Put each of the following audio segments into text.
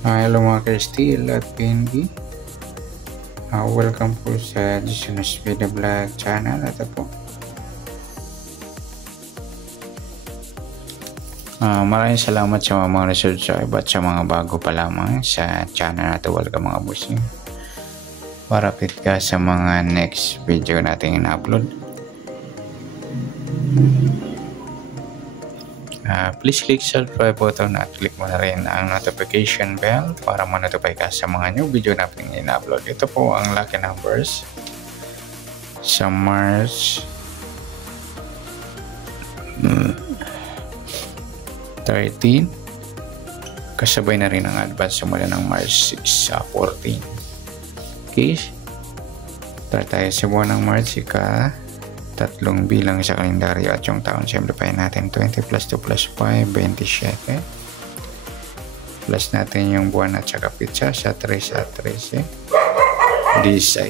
Hello mga ka-Steel at PNB. Welcome po sa Disney's Video Vlog channel. Ito po. Maraming salamat sa mga subscribe at sa mga bago pa lamang sa channel na ito. Welcome mga bossing. Para update ka sa mga next video natin in-upload. Please click subscribe button at click mo na rin ang notification bell para ma-notify ka sa mga new video natin in-upload. Ito po ang lucky numbers sa March 13. Kasabay na rin ang advance simula ng March 6 sa 14. Okay, tara tayo sa buwan ng March, tatlong bilang sa kalendaryo at yung taon. Simplify natin 20 plus 2 plus 5, 27. Plus natin yung buwan at saka pitsa sa 3 sa 13. 16.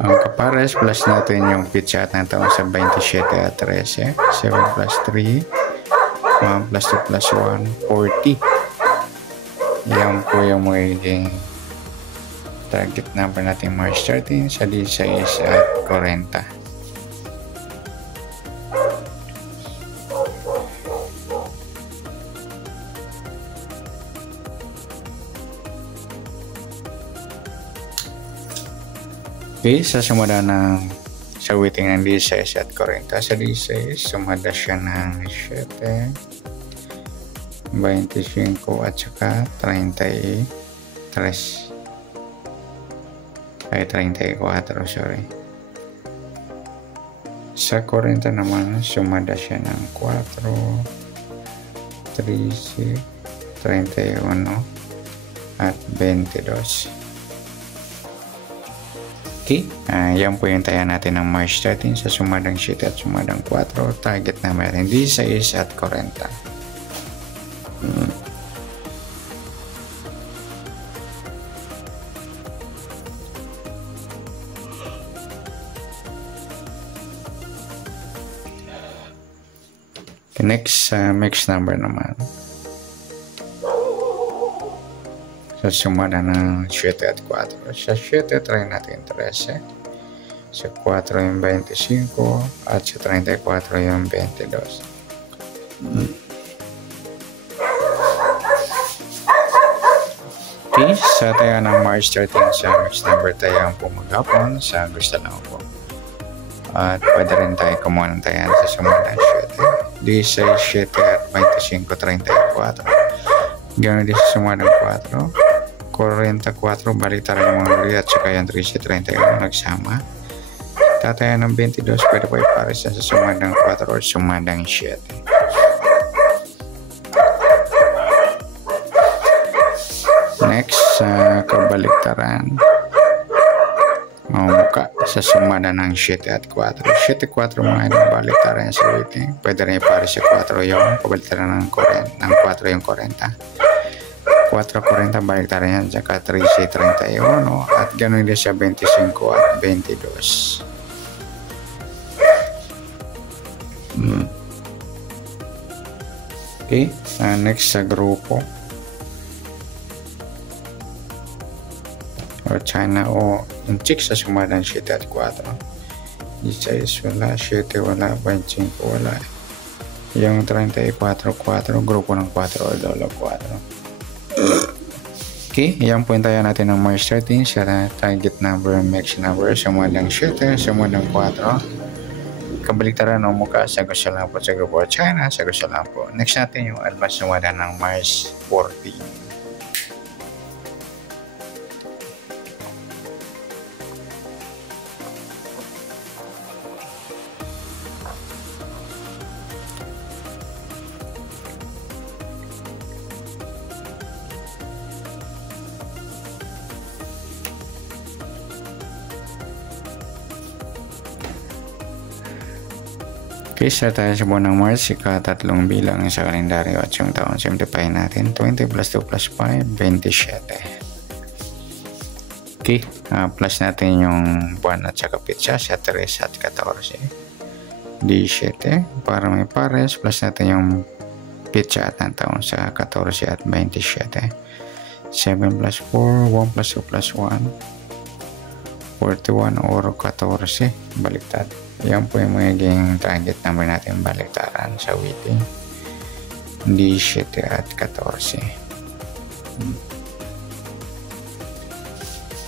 Ang kapares, plus natin yung pitsa at ng taon sa 27 at 13. 7 plus 3. 1 plus 2 plus 1, 40. Yan po yung magiging target number natin March 13 sa 16 at 40. Okay, sa sumada ng sa waiting ng 16 at 40. Sa 16, sumada siya ng 7, 25 at saka 33. Ay, 34, sorry. Sa 40 naman, sumada siya ng 4, 13, 31 at 22. Okay, yan po yung taya natin ng March 13 sa sumadang 7 at sumadang 4. Target na meron 16 at 40. Okay, next mix number naman. Sa sumada ng 7 at 4. Sa 7, try natin 13. Sa 4 yung 25 at sa 34 yung 22. Okay, sa tayo ng March 13 sa mix number tayo ang pumagapon sa gusto lang po. At pwede rin tayo kumuha ng tayo sa sumada ng 7. 16, 7 at 25, 34. Ganoon din sa sumada ng 4. 44, balik tayo ng mga uli at saka yung 13, 31 nagsama. Tataya ng 22, pwede po ipares sa sumadang 4 or sumadang 7. Next, sa kabaliktaran. Mamuka sa sumada ng 7 at 4. 7, 4 mga ito, baliktaran sa waiting. Pwede rin ipares sa 4 yung kabaliktaran ng 4 yung 40. 4.40 balik tayo yan, saka 13.31 at gano'n din siya 25 at 22. Okay, next sa grupo o China o yung chick sa sumadang 7 at 4. 16 wala, 7 wala, 25 wala. Yung 34, 4, grupo ng 4 o dolo 4. Okay, yan po yung tayo natin ng March 13 sa target number, mix number, sumadang 7, sumadang 4. Kabaliktaran o mukha, sagot siya lang po sa grupo China, sagot siya lang po. Next natin yung advance sumadang ng March 14. Okay, start tayo sa buwan ng March, tatlong bilang sa kalendaryo at yung taon. Simplify natin, 20 plus 2 plus 5, 27. Okay. Plus natin yung buwan at saka pitsa sa 3 at 14. D7 para may pares, plus natin yung pitsa at ng taon sa 14 at 27. 7 plus 4, 1 plus 2 plus 1, 41 or 14, baliktad. Yan po yung magiging target number natin baliktaran sa waiting. D7 at 14.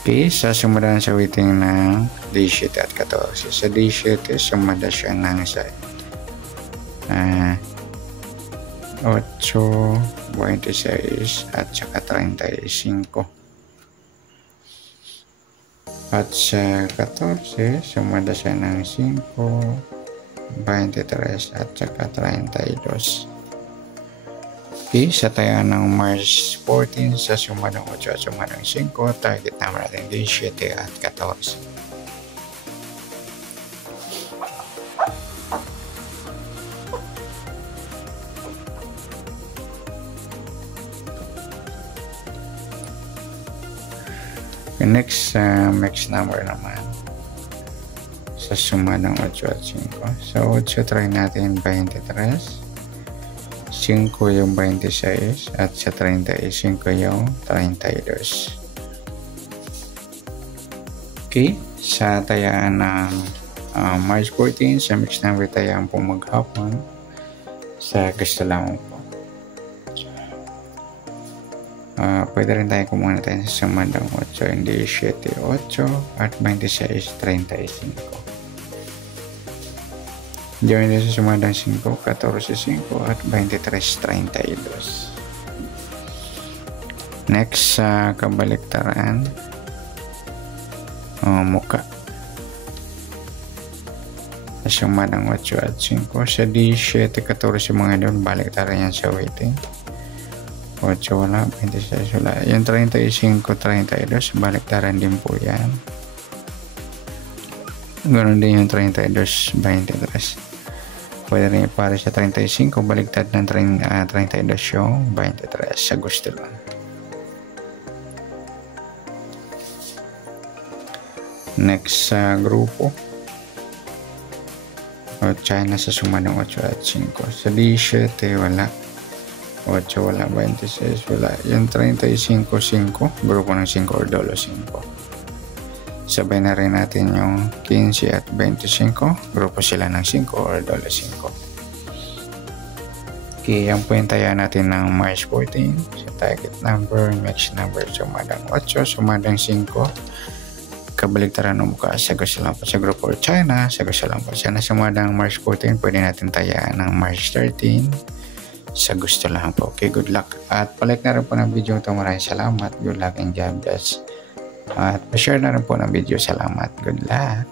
Okay, sa sumada sa waiting ng D7 at 14. Sa D7, sumada siya ng 8, 26 at saka 35. At sa 14, sumada siya ng 5, 23 at saka 32. Okay, sa tayo ng March 14, sa suma ng 8 at suma ng 5, target naman natin din 7 at 14. Next, mix number naman. Sa suma ng 8 at 5. Sa 8, try natin 23. 5 yung 26 at sa 35 yung 32. Okay, sa tayaan ng March 14, sa mix number tayaan po maghapon sa gusto lamang po. Pwede rin tayo kumuha natin sa suma ng 8, hindi 7, 8 at 26, 35. Join din sa sumadang 5, 14, 5 at 23, 32. Next, sa kabaliktaran, muka. Sa sumadang 8 at 5, sa D7, 14 mga doon, baliktaran yan sa waiting. 8 wala, 26 wala. Yung 35, 32, baliktaran din po yan. Ganoon din yung 32, 23. Pwede rin para sa 35, baliktad ng 32 yung 23 sa gusto lang. Next sa grupo. China sa suma ng 8 at 5. Sa D7 wala. 8 wala, 26 wala. Yung 35, 5, grupo ng 5 or dolo 5. Sabay na rin natin yung 15 at 25. Grupo sila ng 5 or dolo 5. Okay, yan po yung taya natin ng March 14. Sa target number, mix number, sumadang 8, sumadang 5. Kabaligtaran ng mukha sa gusto lang po sa grupo or China. Sa gusto lang po siya na sumadang March 14. Pwede natin tayaan ng March 13. Sa gusto lang po. Okay, good luck. At palike na rin po ng video ito. Maraming salamat. Good luck and God bless. At pa-share na rin po ng video. Salamat. Good luck.